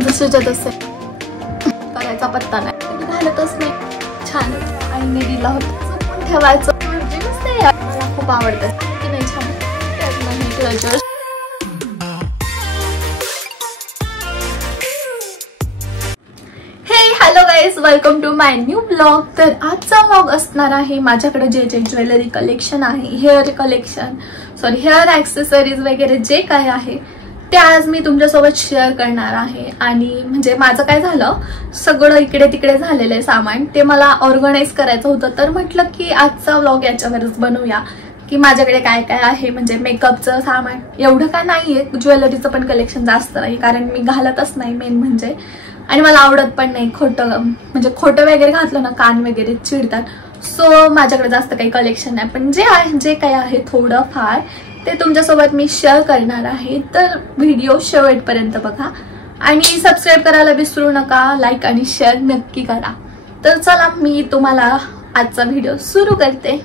जसेच्या तसे करायचा पत्ता नाही, घालतच नाही. छान आईने दिला होता, जपून ठेवायचं म्हणजे नसते. मला खूप आवडतं की नाही, छान त्यात hello guys, welcome to my new blog. तर आजचा व्लॉग असणार आहे माझ्याकडे जे जे ज्वेलरी कलेक्शन आहे, हेअर कलेक्शन, हेअर ॲक्सेसरीज वगैरे जे काय आहे ते आज मी तुमच्यासोबत शेअर करणार आहे. आणि म्हणजे माझं काय झालं, सगळं इकडे तिकडे झालेलं आहे सामान, ते मला ऑर्गनाइज करायचं होतं. तर म्हटलं की आजचा व्लॉग याच्यावरच बनवूया की माझ्याकडे काय काय आहे. म्हणजे मेकअपचं सामान एवढं काय नाहीये, ज्वेलरीचं पण कलेक्शन जास्त नाही कारण मी घालतच नाही मेन म्हणजे, आणि मला आवडत पण नाही खोटं, म्हणजे खोटं वगैरे घातलं ना कान वगैरे चिडतात. सो माझ्याकडे जास्त काही कलेक्शन नाही, पण जे काही आहे थोडं फार ते तुमच्यासोबत मी शेअर करणार आहे. तर व्हिडिओ शेवटपर्यंत बघा आणि सबस्क्राईब करायला विसरू नका, लाईक आणि शेअर नक्की करा. तर चला मी तुम्हाला आजचा व्हिडिओ सुरू करते.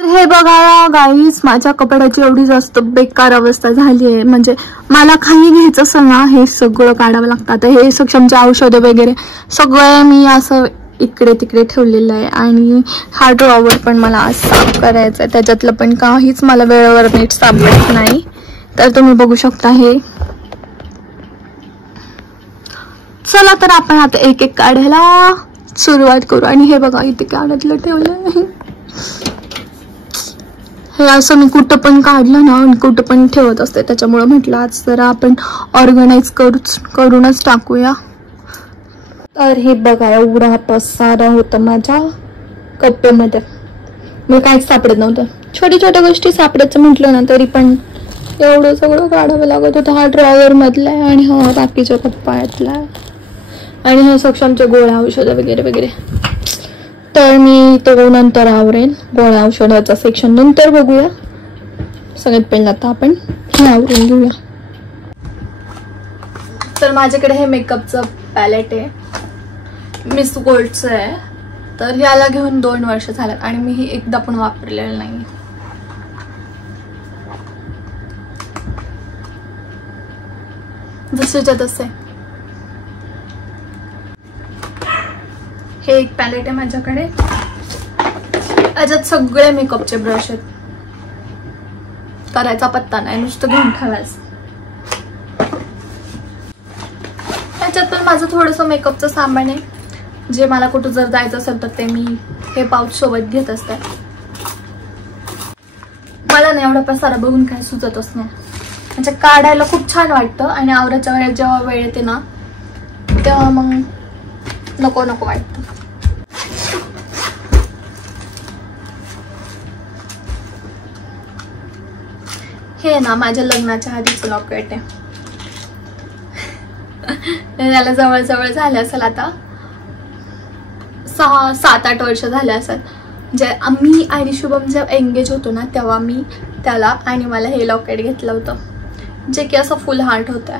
हे बघा गाईज, माझ्या कपड्याची एवढी जास्त बेकार अवस्था झाली आहे. म्हणजे मला काही घ्यायचं असं ना, हे सगळं काढावं लागतं. हे सक्षमचे औषधं वगैरे सगळं मी असं इकडे तिकडे ठेवलेलं आहे. आणि हा ड्रॉवर पण मला आज साफ करायचा आहे, त्याच्यातलं पण काहीच मला वेळेवर नीट सापडत नाही. तर तुम्ही बघू शकता हे. चला तर आपण आता एक एक काढायला सुरुवात करू. आणि हे बघा इथे काढतलं ठेवलं, हे असं मी कुठं पण काढलं ना आणि कुठं पण ठेवत असते, त्याच्यामुळे म्हटलं आज जरा आपण ऑर्गनाइज करूनच टाकूया. तर हे बघा एवढा पसारा होता माझ्या कप्प्यामध्ये, मला काहीच सापडत नव्हतं. छोट्या छोट्या गोष्टी सापडायचं म्हटलं ना तरी पण एवढं सगळं काढावं लागत होतं. हा ड्रॉवर मधला आहे आणि हा बाकीच्या कप्प्यातला आहे, आणि हे सक्षमचे गोळ्या औषधं वगैरे वगैरे. तर मी तो नंतर आवरेल, गोळ्या औषधाचा सेक्शन नंतर बघूया. सगळ्यात पहिला आता आपण हे आवरून घेऊया. तर माझ्याकडे हे मेकअपचं पॅलेट आहे, मिस गोल्डचं आहे. तर याला घेऊन 2 वर्ष झालं आणि मी ही एकदा पण वापरलेलं नाही. जसेच्या तसे. हे एक पॅलेट आहे माझ्याकडे, याच्यात सगळे मेकअपचे ब्रश आहेत, करायचा पत्ता नाही, नुसतं घेऊन ठेवायचं. याच्यात पण माझं थोडंसं मेकअपचं सामान आहे, जे मला कुठं जर जायचं असेल तर ते मी हे पाऊच सोबत घेत असते. मला नाही एवढा पसारा बघून काय सुचतच नाही, म्हणजे काढायला खूप छान वाटतं आणि आवराच्या वेळेत जेव्हा वेळ येते ना तेव्हा मग नको नको वाटतं. हे ना माझ्या लग्नाच्या आधीचं लॉकेट आहे. त्याला जवळजवळ झाले असेल आता 6-7-8 वर्ष झाले असेल. म्हणजे आम्ही आणि शुभम जेव्हा एंगेज होतो ना तेव्हा मी त्याला आणि मला हे लॉकेट घेतलं होतं, जे की असं फुल हार्ट होतं.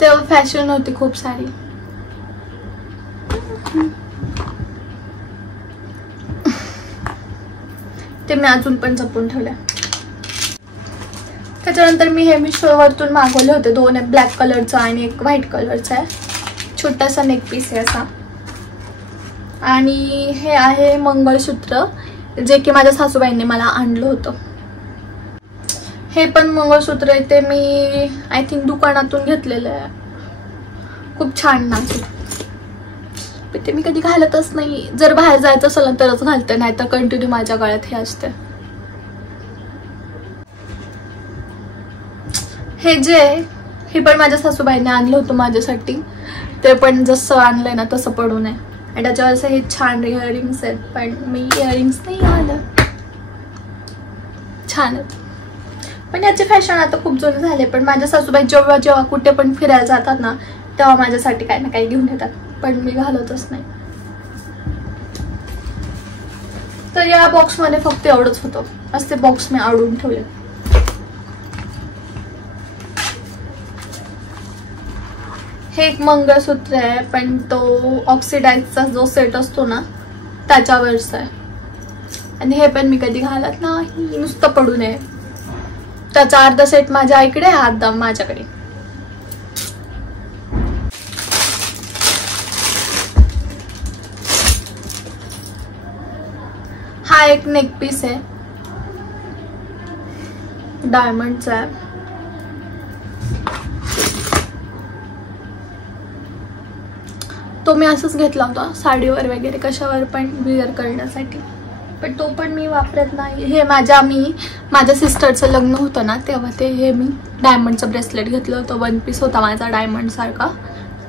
तेव्हा फॅशन होती खूप सारी. ते मी अजून पण जपून ठेवले. त्याच्यानंतर मी हे मिशोवरतून मागवले होते, 2 आहे, ब्लॅक कलरचा आणि एक व्हाईट कलरचा आहे. छोटासा नेक पीस आहे असा. आणि हे आहे मंगळसूत्र, जे की माझ्या सासूबाईंनी मला आणलं होतं. हे पण मंगळसूत्र आहे, ते मी आय थिंक दुकानातून घेतलेलं आहे. खूप छान नाजूक, ते मी कधी घालतच नाही. जर बाहेर जायचं असेल तरच घालते, नाही तर कंटिन्यू माझ्या गळ्यात हे असते. हे जे हे पण माझ्या सासूबाईंनी आणलं होतं माझ्यासाठी, ते पण जसं आणलंय ना तसं पडू नये. आणि त्याच्यावर हे छान इयरिंग्स आहेत, पण मी इयरिंग्स नाही आलं. छान आहेत पण याची फॅशन आता खूप जुने झाले. पण माझ्या सासूबाई जेव्हा जेव्हा कुठे पण फिरायला जातात ना तेव्हा माझ्यासाठी काही ना काही घेऊन येतात, पण मी घालतच नाही. तर या बॉक्स मध्ये फक्त एवढंच होतं, असे बॉक्स मी आवडून ठेवले. हे एक मंगळसूत्र आहे, पण तो ऑक्सिडाइजचा जो सेट असतो ना त्याच्यावरच आहे. आणि हे पण मी कधी घालत नाही, नुसतं पडू नये. त्याचा अर्धा सेट माझ्या आईकडे, अर्धा माझ्याकडे. हा एक नेक पीस आहे, डायमंडचा आहे. तो मी असंच घेतला होता साडीवर वगैरे कशावर पण वेअर करण्यासाठी, पण तो पण मी वापरत नाही. हे माझ्या सिस्टरचं लग्न होतं ना तेव्हा हे मी डायमंडचं ब्रेसलेट घेतलं होतं. 1 पीस होता माझा डायमंड सारखा,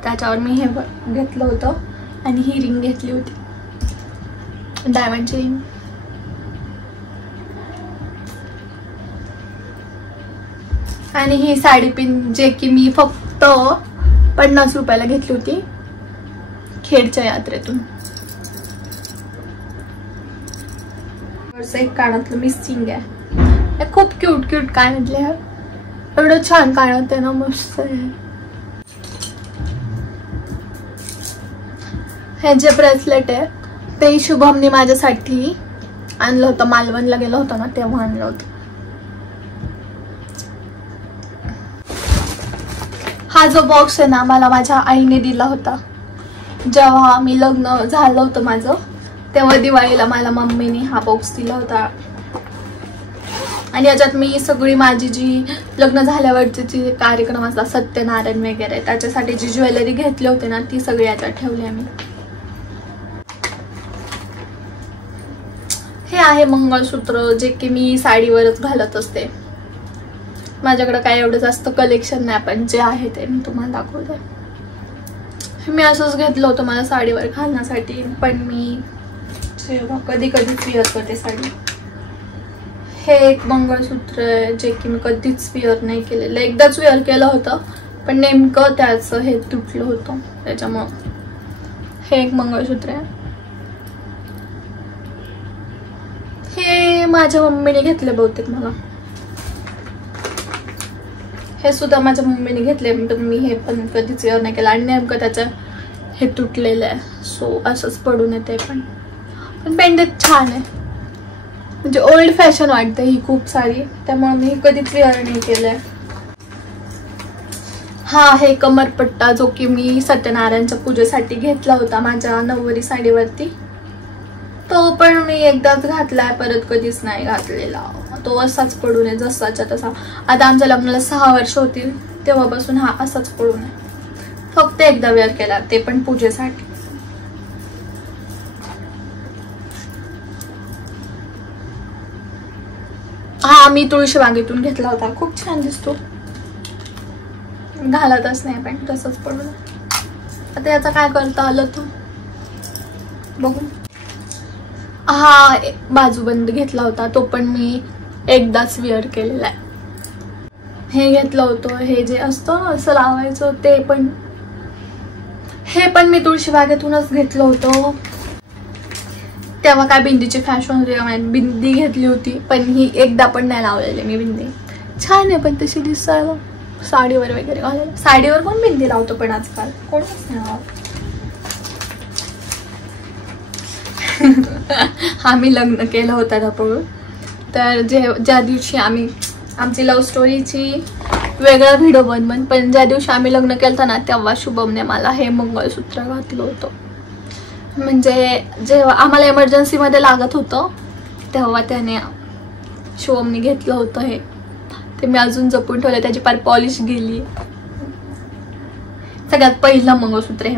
त्याच्यावर मी हे घेतलं होतं. आणि ही रिंग घेतली होती, डायमंडची रिंग. आणि ही साडी पिन जे की मी फक्त 50 रुपयाला घेतली होती खेडच्या यात्रेतून. एक कानातलं मिसिंग आहे, खूप क्यूट क्यूट कानातले आहे, एवढं छान कानात आहे ना, मस्त आहे. हे जे ब्रेसलेट आहे ते शुभमने माझ्यासाठी आणलं होतं, मालवणला गेलं होतं ना तेव्हा आणलं होतं. हा जो बॉक्स आहे ना मला माझ्या आईने दिला होता. जेव्हा मी लग्न झालं होतं माझं तेव्हा दिवाळीला मला मम्मीने हा बॉक्स दिला होता. आणि याच्यात मी सगळी माझी जी लग्न झाल्यावरचे जे कार्यक्रम असतात, सत्यनारायण वगैरे, त्याच्यासाठी जी ज्वेलरी घेतली होती ना ती सगळी याच्यात ठेवली आहे मी. हे आहे मंगळसूत्र जे की मी साडीवरच घालत असते. माझ्याकडे काय एवढं जास्त कलेक्शन नाही, पण जे आहे ते मी तुम्हाला दाखवते. मी असंच घेतलं होतं मला साडीवर घालण्यासाठी, पण मी कधी कधीच वेअर करते साडी. हे एक मंगळसूत्र आहे जे की मी कधीच वेअर नाही केलेलं, एकदाच वेअर केलं होतं पण नेमकं त्याचं हे तुटलं होतं त्याच्यामुळं. हे एक मंगळसूत्र आहे, हे माझ्या मम्मीने घेतले बहुतेक मला. हे सुद्धा माझ्या मम्मीने घेतले, मी हे पण कधीच वेअर नाही केलं. आणि नेमकं त्याचं हे तुटलेलं आहे, सो असंच पडून येते. पण पेंडेंट छान आहे, म्हणजे ओल्ड फॅशन वाटते ही खूप सारी, त्यामुळे मी कधीच वेअर नाही केलंय. हा आहे कमरपट्टा जो की मी सत्यनारायणच्या पूजेसाठी घेतला होता माझ्या नऊवारी साडीवरती. तो पण मी एकदाच घातलाय, परत कधीच नाही घातलेला. तो असाच पडून आहे जसाच्या तसा. आता आमच्या लग्नाला 6 वर्ष होतील तेव्हापासून हा असाच पडून आहे. फक्त एकदा वेअर केला, ते पण पूजेसाठी. हा मी तुळशीबागेतून घेतला होता, खूप छान दिसतो. घालतच नाही पण तसंच पडून. आता याचा काय करता आलं तू बघू. हा बाजूबंद घेतला होता, तो पण मी एकदाच वेअर केलेला आहे. हे घेतलं होतं, हे जे असतं असं लावायचं ते पण, हे पण मी तुळशीबागेतूनच घेतलं होतं. तेव्हा काय बिंदीची फॅशन होती, बिंदी घेतली होती, पण ही एकदा पण नाही लावलेली मी बिंदी. छान आहे पण तशी दिसायला साडीवर वगैरे घालायला. साडीवर कोण बिंदी लावतो पण आजकाल कोणच नाही लावत. आम्ही लग्न केलं होतं पळून, तर ज्या दिवशी आमची लव्ह स्टोरीची वेगळा व्हिडिओ बनवून, पण ज्या दिवशी आम्ही लग्न केलं ना तेव्हा शुभमने मला हे मंगळसूत्र घातलं होतं. म्हणजे जेव्हा आम्हाला इमर्जन्सीमध्ये लागत होतं तेव्हा त्याने शुभमने घेतलं होतं हे. ते मी अजून जपून ठेवलं, त्याची पार पॉलिश गेली. सगळ्यात पहिलं मंगळसूत्र हे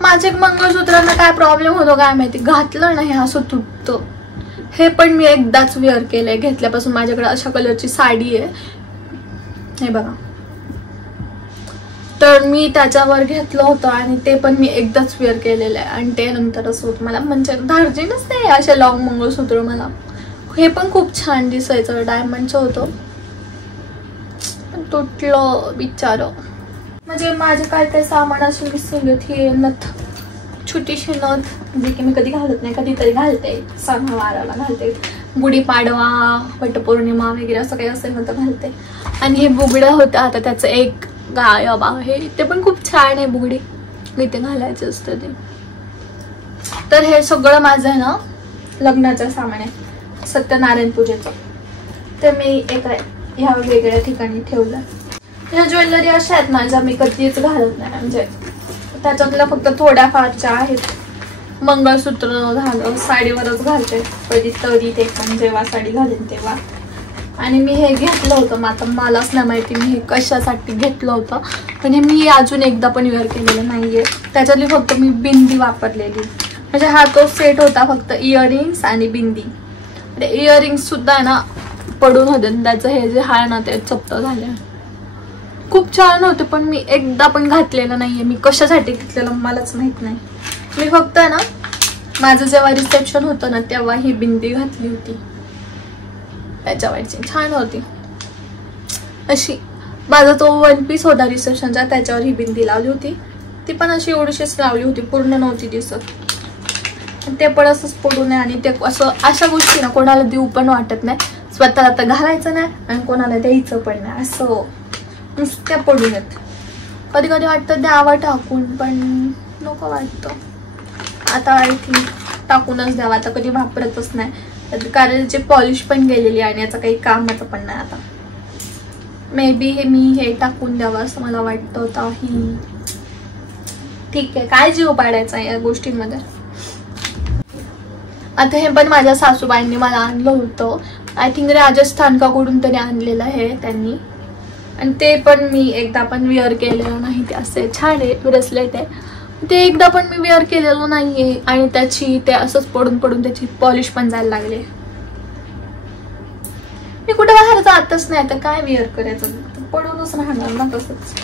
माझे मंगळसूत्रांना काय प्रॉब्लेम होतो काय माहिती, घातलं ना हे असं तुटतं. हे पण मी एकदाच वेअर केलंय घेतल्यापासून. माझ्याकडे अशा कलरची साडी आहे, हे बघा, तर मी त्याच्यावर घेतलं होतं आणि ते पण मी एकदाच वेअर केलेलं आहे. आणि ते नंतर असं होतं मला, म्हणजे धार्जिनच नाही असे लॉंग मंगळसूत्र मला. हे पण खूप छान दिसायचं, डायमंडचं होतं पण तुटलं बिचारं. म्हणजे माझे काय सामान असून विसरलेत. ही नथ, छोटीशी नथ जी की मी कधी घालत नाही, कधीतरी घालते, सणवाराला घालते, गुढीपाडवा, वटपौर्णिमा वगैरे असं काही असेल ना तर घालते. आणि हे बुगडं होतं, आता त्याचं एक गायब आहे, ते पण खूप छान आहे बुगडी, मी ते घालायचं असतं ते. तर हे सगळं माझं आहे ना लग्नाचं सामान आहे, सत्यनारायण पूजेचं. ते मी एका ह्या वेगळ्या ठिकाणी ठेवलं. ह्या ज्वेलरी अशा आहेत ना ज्या मी कधीच घालत नाही, म्हणजे त्याच्यातल्या फक्त थोड्याफारच्या आहेत. मंगळसूत्र झालं, साडीवरच घालते कधीतरी, ते पण जेव्हा साडी घालेन तेव्हा. आणि मी हे घेतलं होतं, मग आता मलाच नाही माहिती मी हे कशासाठी घेतलं होतं, पण हे मी अजून एकदा पण वेअर केलेलं नाहीये. त्याच्यातली फक्त मी बिंदी वापरलेली, म्हणजे हा तो सेट होता फक्त इयरिंग्स आणि बिंदी. ते इयरिंग्स सुद्धा आहे ना पडून होते, त्याचं हे जे हार ना ते चपट झाले. खूप छान होते पण मी एकदा पण घातलेलं नाहीये. मी कशासाठी घेतलेलं मलाच माहित नाही. मी फक्त आहे ना माझं जेव्हा रिसेप्शन होतं ना तेव्हा ही बिंदी घातली होती त्याच्यावरची, छान होती अशी. माझा तो वन पीस होता रिसेप्शनचा, त्याच्यावर ही बिंदी लावली होती. ती पण अशी एवढीशीच लावली होती, पूर्ण नव्हती दिसत. ते पण असंच पडू नये आणि ते असं अशा गोष्टी ना कोणाला देऊ पण वाटत नाही, स्वतःला तर घालायचं नाही आणि कोणाला द्यायचं पण नाही, असं नुसत्या पडू नयेत. कधी कधी वाटतं द्यावं टाकून, पण नको वाटतं. आता आय थिंक टाकूनच द्यावं, आता कधी वापरतच नाही, कारण याची पॉलिश पण गेलेली आणि याचं काही कामाचं पण नाही. आता मे बी मी हे टाकून द्यावं असं मला वाटतं होतं. ही ठीक आहे, काय जीव पाडायचा या गोष्टींमध्ये. आता हे पण माझ्या सासूबाईंनी मला आणलं होतं, आय थिंक राजस्थानकडून तरी आणलेलं आहे त्यांनी. आणि ते पण मी एकदा पण वेअर केलेलं नाही. ते असे छान आहे, ब्रेसलेट आहे, ते एकदा पण मी वेअर केलेलं नाहीये. आणि त्याची ते असंच पडून पडून त्याची पॉलिश पण जायला लागले. मी कुठे बाहेर जातच नाही, तर काय वेअर करायचं, पडूनच राहणार ना तसंच.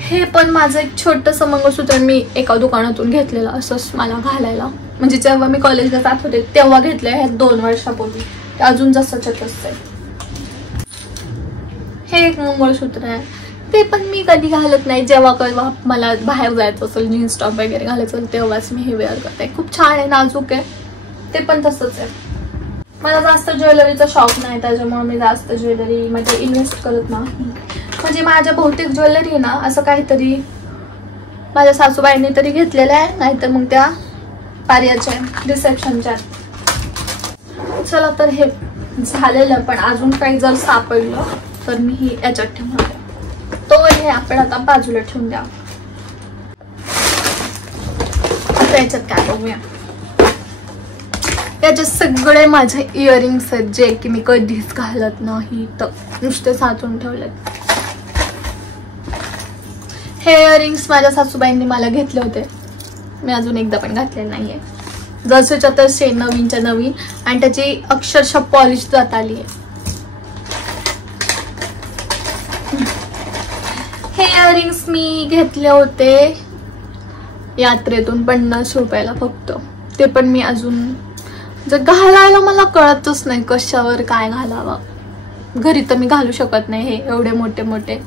हे पण माझं एक छोटंसं मंगळसूत्र मी एका दुकानातून घेतलेलं असंच मला घालायला, म्हणजे जेव्हा मी कॉलेजला जात होते तेव्हा घेतलं. हे 2 वर्षापूर्वी, ते अजून जसंच्या तसं आहे. हे एक मंगळसूत्र आहे, ते पण मी कधी घालत नाही. जेव्हा केव्हा मला बाहेर जायचं असेल, जीन्स टॉप वगैरे घालायचं असेल तेव्हाच मी हे वेअर करते. खूप छान आहे, नाजूक आहे. ते पण तसंच आहे. मला जास्त ज्वेलरीचा शौक नाही, त्याच्यामुळे मी जास्त ज्वेलरी मध्ये इन्व्हेस्ट करत नाही. म्हणजे माझ्या बहुतेक ज्वेलरी आहे ना असं काहीतरी माझ्या सासूबाईंनी तरी घेतलेलं आहे, नाहीतर मग त्या पार्याच्या रिसेप्शनच्या. चला तर हे झालेलं, पण अजून काही जर सापडलं तर मी ही याच्यात ठेवणार. तो हे आपण आता बाजूला ठेवून द्या. आता याच्यात काय बघूया. याच्यात सगळे माझे इयरिंग्स आहेत जे की मी कधीच घालत नाही, तर नुसते साचून ठेवलेत. हे इयरिंग्स माझ्या सासूबाईंनी मला घेतले होते, मी अजून एकदा पण घातलेले नाहीये. जसेच्या तसे नवीनच्या नवीन, आणि त्याची अक्षरशः पॉलिश जात आली आहे. हे इयरिंग्स मी घेतले होते यात्रेतून 50 रुपयाला फक्त. ते पण मी अजून जर घालायला मला कळतच नाही कशावर काय घालावं. घरी तर मी घालू शकत नाही, हे एवढे मोठे मोठे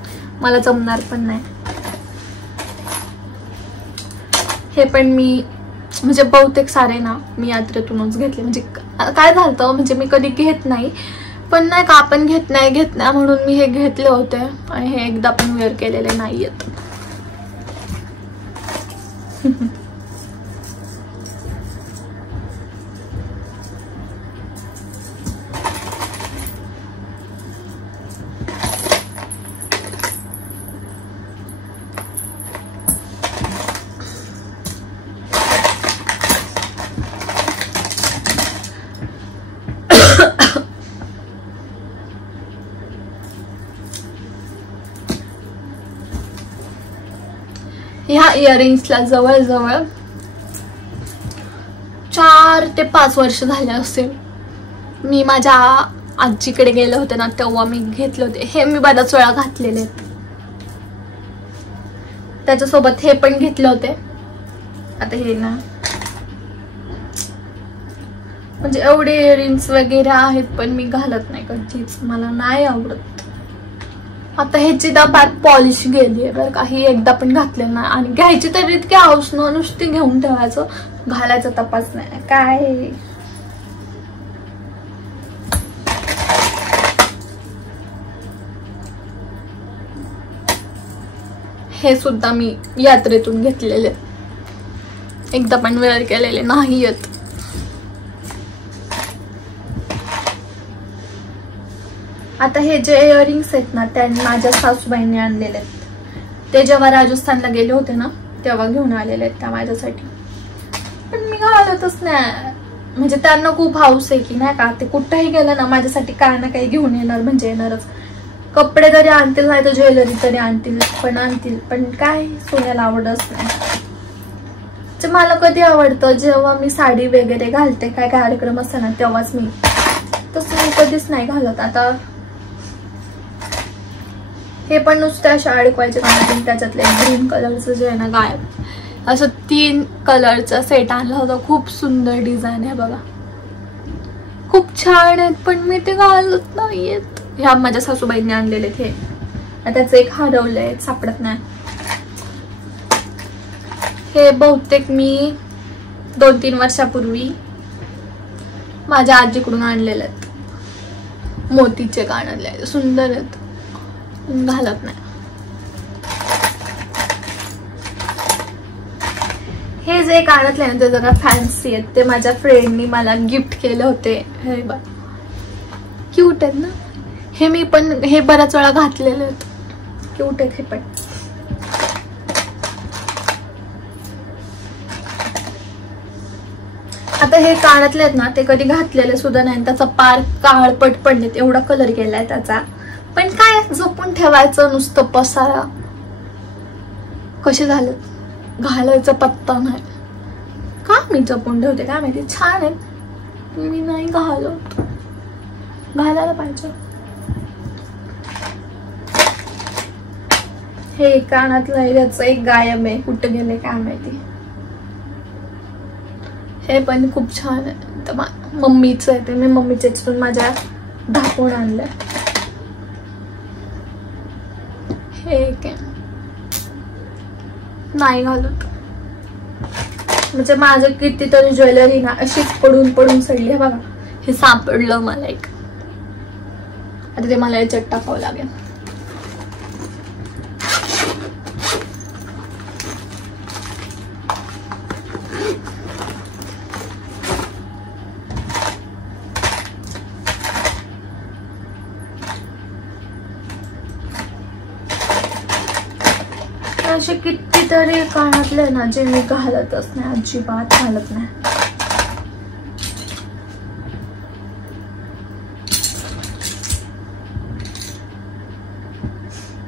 मला जमणार पण नाही. हे पण मी म्हणजे बहुतेक सारे ना मी यात्रेतूनच घेतले. म्हणजे काय झालं, म्हणजे मी कधी घेत नाही, पण नाही का आपण घेत नाही म्हणून मी हे घेतले होते. आणि हे एकदा पण वेअर केलेले नाहीयेत. ह्या इयरिंग्सला जवळजवळ 4 ते 5 वर्ष झाले असेल. मी माझ्या आजीकडे गेले होते ना तेव्हा मी घेतले होते. हे मी बऱ्याच वेळा घातलेले आहेत. त्याच्यासोबत हे पण घेतले होते. आता हे ना म्हणजे एवढे इयरिंग्स वगैरे आहेत पण मी घालत नाही कधीच, मला नाही आवडत. आता ह्याची दाबात पॉलिश गेली आहे बरं का, ही एकदा पण घातलेलं नाही. आणि घ्यायची तर इतकी हाऊस न, नुसती घेऊन ठेवायचं, घालायचा तपास नाही काय. हे सुद्धा मी यात्रेतून घेतलेले, एकदा पण वेअर केलेले नाही आहेत. आता हे जे इयरिंग्स आहेत ना, त्या माझ्या सासूबाईंनी आणलेले आहेत. ते जेव्हा राजस्थानला गेले होते ना तेव्हा घेऊन आलेले आहेत त्या माझ्यासाठी. पण मी घालतच नाही. म्हणजे त्यांना खूप हाऊस आहे की नाही का, ते कुठेही गेलं ना माझ्यासाठी काय ना काही घेऊन येणार म्हणजे येणारच. कपडे तरी आणतील नाही तर ज्वेलरी तरी आणतील, पण काय सोन्याला आवडच नाही. मला कधी आवडतं जेव्हा मी साडी वगैरे घालते, काय कार्यक्रम असते ना तेव्हाच मी, तसं मी कधीच नाही घालत. आता हे पण नुसते अशा अडकवायचे कारण त्याच्यातले ग्रीन कलरचं जे आहे ना गायब. असं 3 कलरचा सेट आणला होता. खूप सुंदर डिझाईन आहे बघा, खूप छान आहेत, पण मी ते घालत नाहीयेत. ह्या माझ्या सासूबाईंनी आणलेले हे. त्याचं एक हरवलंय, सापडत नाही. हे बहुतेक मी 2-3 वर्षापूर्वी माझ्या आजीकडून आणलेले आहेत. मोतीचे कानातले सुंदर आहेत, घालत नाही. हे जे कानातले आहे ते जरा फॅन्सी आहेत. ते माझ्या फ्रेंडनी मला गिफ्ट केले होते. हे बघ क्यूट आहेत ना. हे मी पण हे बऱ्याच वेळा घातलेले आहेत, क्यूट आहेत हे पण. आता हे कानातले आहेत ना ते कधी घातलेले सुद्धा नाही. त्याचा पार काळपट पडलेत, एवढा कलर गेलाय त्याचा. पण काय जपून ठेवायचं, नुसतं पसारा. कसे झाले घालायचा पत्ता नाही. का मी जपून ठेवते काय माहिती. छान आहे, मी नाही घालत. घालायला पाहिजे. हे कानातलं याचं एक गायब आहे, कुठे गेले काय माहिती. हे पण खूप छान आहे. मम्मीचं आहे ते, मी मम्मीच्या इथून माझ्या दाखवून आणलंय. हे काय नाही घालत. म्हणजे माझं कितीतरी ज्वेलरी ना अशीच पडून पडून सडली. बघा हे सापडलं मला एक. आता ते मला याच्यात टाकावं लागेल. असे कितीतरी कानातले ना जे मी घालतच नाही, अजिबात घालत नाही.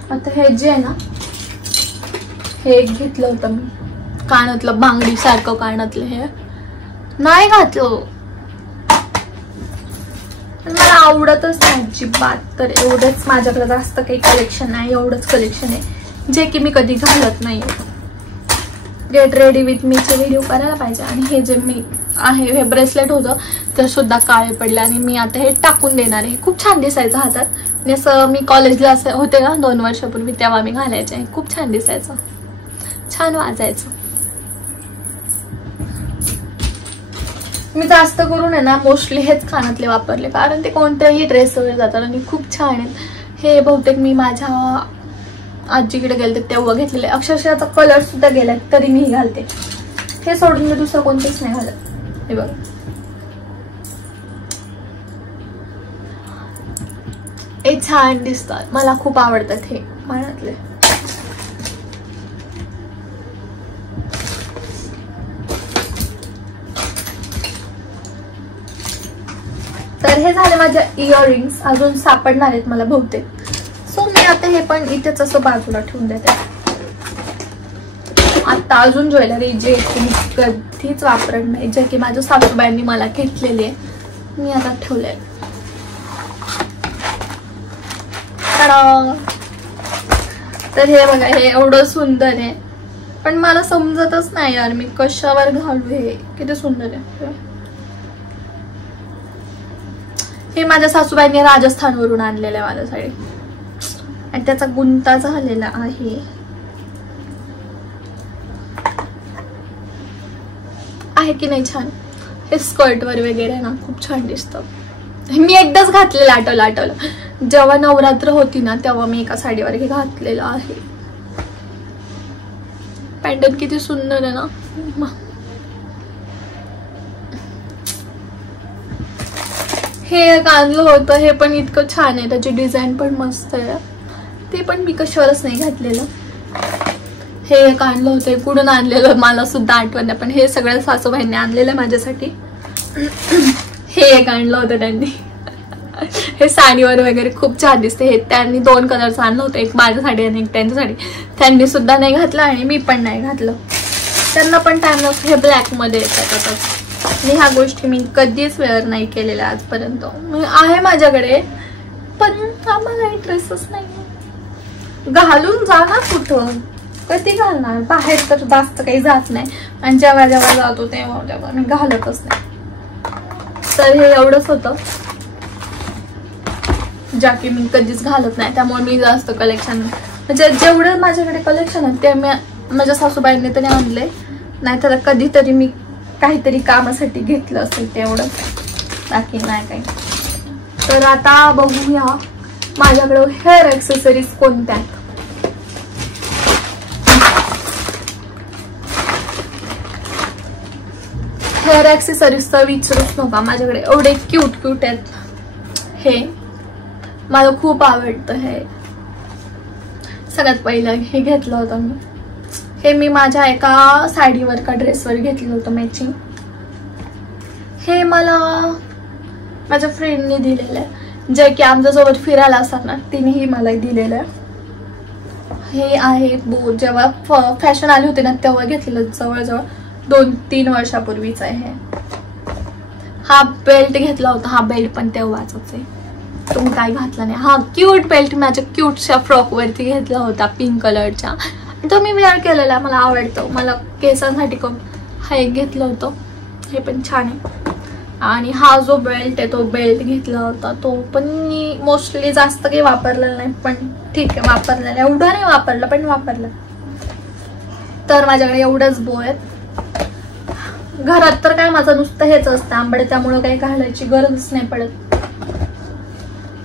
आता हे जे आहे ना हे एक घेतलं होतं मी कानातलं, बांगडी सारखं कानातलं. हे नाही घातलं, मला आवडतच नाही अजिबात. तर एवढंच, माझ्याकडे जास्त काही कलेक्शन नाही, एवढंच कलेक्शन आहे जे की मी कधी घालत नाही. गेट रेडी विथ मीचे व्हिडिओ करायला पाहिजे. आणि हे जे मी आहे हे ब्रेसलेट होतं ते सुद्धा काळे पडले आणि मी आता हे टाकून देणार आहे. खूप छान दिसायचं हातात. जसं मी कॉलेजला असं होते ना 2 वर्षापूर्वी तेव्हा मी घालायचे. खूप छान दिसायचं, छान वाजायचं. मी जास्त करून आहे ना मोस्टली हेच कानातले वापरले कारण ते कोणत्याही ड्रेसवर जातात आणि खूप छान आहेत. हे बहुतेक मी माझ्या आजीकडे गेले तेव्हा घेतलेले. अक्षरशःचा कलर सुद्धा गेलाय तरी मी घालते. हे सोडून मी दुसरं कोणतेच नाही घालत. हे बघा हे छान दिसतात, मला खूप आवडतात हे कानातले. तर हे झाले माझ्या इयरिंग्स. अजून सापडणार आहेत मला बहुतेक. सो मी आता हे पण इथेच असं बाजूला ठेवून देते. आता अजून ज्वेलरी जे मी कधीच वापरत नाही, जे की माझ्या सासूबाईंनी मला घेतलेली आहे, मी आता ठेवले. तर हे बघा हे एवढं सुंदर आहे पण मला समजतच नाही यार मी कशावर घालू. हे किती सुंदर आहे. हे माझ्या सासूबाईंनी राजस्थानवरून आणलेलं आहे माझ्यासाठी आणि त्याचा गुंता झालेला आहे. की नाही छान. हे स्कर्ट वर वगैरे ना खूप छान दिसतं. मी एकदाच घातलेलं, आठवलं जेव्हा नवरात्र होती ना तेव्हा मी एका साडीवर हे घातलेलं आहे. पॅटर्न किती सुंदर आहे ना. हे एक आणलं होतं, हे पण इतकं छान आहे, त्याची डिझाईन पण मस्त आहे, ते पण मी कशावरच नाही घातलेलं. हे एक आणलं होतं, कुठून आणलेलं मला सुद्धा आठवण नाही, पण हे सगळ्या सासूबाईंनी आणलेलं माझ्यासाठी. हे एक आणलं होतं त्यांनी, हे साडीवर वगैरे खूप छान दिसते. हे त्यांनी 2 कलरचं आणलं होतं, एक माझ्यासाठी आणि एक त्यांच्यासाठी. त्यांनी सुद्धा नाही घातलं आणि मी पण नाही घातलं, त्यांना पण टाइम नसतो. हे ब्लॅकमध्ये येतात आता, आणि ह्या गोष्टी मी कधीच वेअर नाही केलेल्या आजपर्यंत. आहे माझ्याकडे, पण आम्हाला इंटरेस्टच नाही. घालून जाणार कुठं, कधी घालणार, बाहेर तर जास्त काही जात नाही, आणि जेव्हा जेव्हा जातो तेव्हा मी घालतच नाही. तर हे एवढंच होतं ज्या की मी कधीच घालत नाही, त्यामुळे मी जास्त कलेक्शन म्हणजे जेवढं माझ्याकडे कलेक्शन आहे ते मी माझ्या सासूबाईंनी तरी आणले, नाहीतर कधीतरी मी काहीतरी कामासाठी घेतलं असेल तेवढं, बाकी नाही काही. तर आता बघूया माझ्याकडे हेअर ॲक्सेसरीज कोणत्या आहेत. हेअर ॲक्सेसरीज तर विचारूच नका, माझ्याकडे एवढे क्यूट क्यूट आहेत. हे मला खूप आवडतं. हे सगळ्यात पहिलं हे घेतलं होतं मी, हे मी माझ्या एका साडीवर का ड्रेसवर घेतलं होतं मॅचिंग. हे मला माझ्या फ्रेंडने दिलेलं आहे, जे की आमच्यासोबत फिरायला असतात ना, तिनेही मला दिलेलं आहे. हे आहे जेव्हा फॅशन आली होती ना तेव्हा घेतलेलं, जवळजवळ 2-3 वर्षापूर्वीच आहे. हा बेल्ट घेतला होता, हा बेल्ट पण तेव्हाच आहे, तो मी काय घातला नाही. हा क्यूट बेल्ट माझ्या क्यूटच्या फ्रॉक वरती घेतला होता, पिंक कलरच्या, तो मी वेअर केलेला, मला आवडतो. मला केसांसाठी हा एक घेतलं होतं, हे पण छान आहे. आणि हा जो बेल्ट आहे तो बेल्ट घेतला होता, तो पण मी मोस्टली जास्त काही वापरलेला नाही, पण ठीक आहे वापरलेला, एवढा नाही वापरला पण वापरला. तर माझ्याकडे एवढंच बो आहेत. घरात तर काय माझं नुसतं हेच असतं आंबट, त्यामुळं काही घालायची गरजच नाही पडत.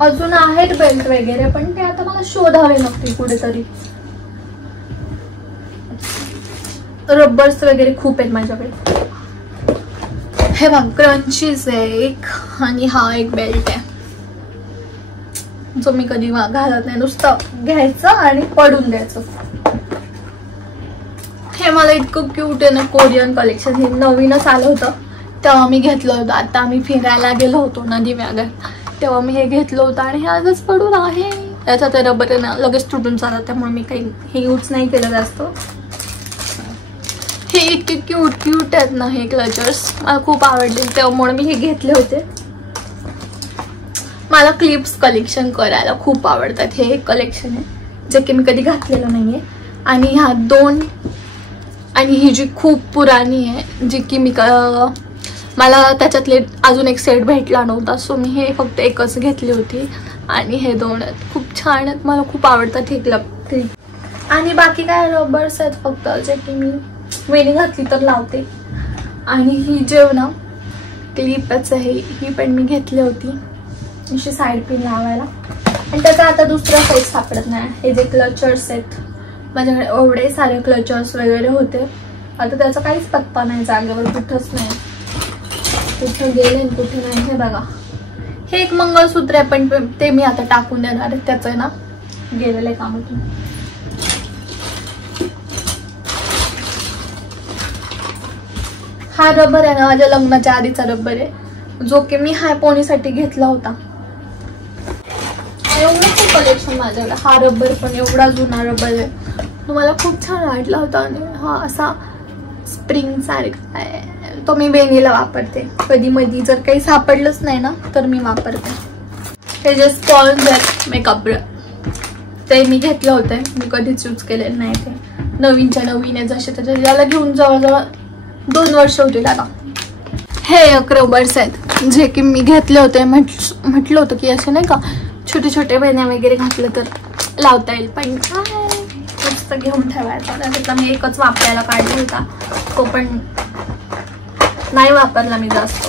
अजून आहेत बेल्ट वगैरे, पण ते आता मला शोधावे लागतील कुठेतरी. रबर्स वगैरे खूप आहेत माझ्याकडे. हे बघ क्रंचीज आहे एक, आणि हा एक बेल्ट आहे जो मी कधी घालत नाही, नुसतं घ्यायचं आणि पडून द्यायचं. हे मला इतकं क्यूट आहे ना, कोरियन कलेक्शन, हे नवीनच आलं होतं तेव्हा मी घेतलं होतं. आता आम्ही फिरायला गेलो होतो नदी व्यागर, तेव्हा मी हे घेतलं होतं, आणि हे आजच पडून आहे. त्याचा ते रबर आहे ना लगेच तुटून चालत, त्यामुळे मी काही हे यूज नाही केलं जास्त. हे इतके क्यूट क्यूट आहेत ना हे क्लचर्स, मला खूप आवडले, त्यामुळे मी हे घेतले होते. मला क्लिप्स कलेक्शन करायला खूप आवडतात. हे एक कलेक्शन आहे जे की मी कधी घातलेलं नाहीये. आणि ह्या 2, आणि ही जी खूप पुराणी आहे जी की मी मला त्याच्यातले अजून एक सेट भेटला नव्हता, सो मी हे फक्त एकच घेतली होती. आणि हे 2 आहेत, खूप छान आहेत, मला खूप आवडतात हे क्लिप. आणि बाकी काय रबर्स आहेत फक्त, जे की मी वेणी घातली तर लावते. आणि ही जेवण क्लिपच आहे, ही पण मी घेतली होती अशी साईड पिन लावायला, आणि त्याचा आता दुसरा साईड सापडत नाही. हे जे क्लचर्स आहेत माझ्याकडे, एवढे सारे क्लचर्स वगैरे होते, आता त्याचा काहीच पत्ता नाही, जागेवर कुठंच नाही, कुठं गेले कुठे नाही. हे बघा हे एक मंगळसूत्र आहे, पण ते मी आता टाकून देणार आहे, त्याचं आहे ना गेलेलं आहे कामातून. हा रबर आहे ना माझ्या लग्नाच्या आधीचा रबर आहे, जो की मी हाय पोनीसाठी घेतला होता. एवढंच कलेक्शन माझ्याकडे. हा रबर पण एवढा जुना रबर आहे, तुम्हाला खूप छान वाटला होता. आणि हा असा स्प्रिंग सारखा आहे, तो मी वेणीला वापरते कधी मधी, जर काही सापडलंच नाही ना तर मी वापरते. हे जे स्पॉन्ज आहेत मेकअप ते मी घेतलं होतं, मी कधीच यूज केलेलं नाही. ते नवीनच्या नवीन आहे, जसे त्याच्या याला घेऊन जवळजवळ 2 वर्ष होतील आता. हे एक रबर्स आहेत जे की मी घेतले होते, म्हटलं होतं की असे नाही का छोटे छोटे वेण्या वगैरे घातलं तर लावता येईल, पण काय नुसतं घेऊन ठेवायचं. त्याच्यातला मी एकच वापरायला काढला होता, तो पण नाही वापरला मी जास्त.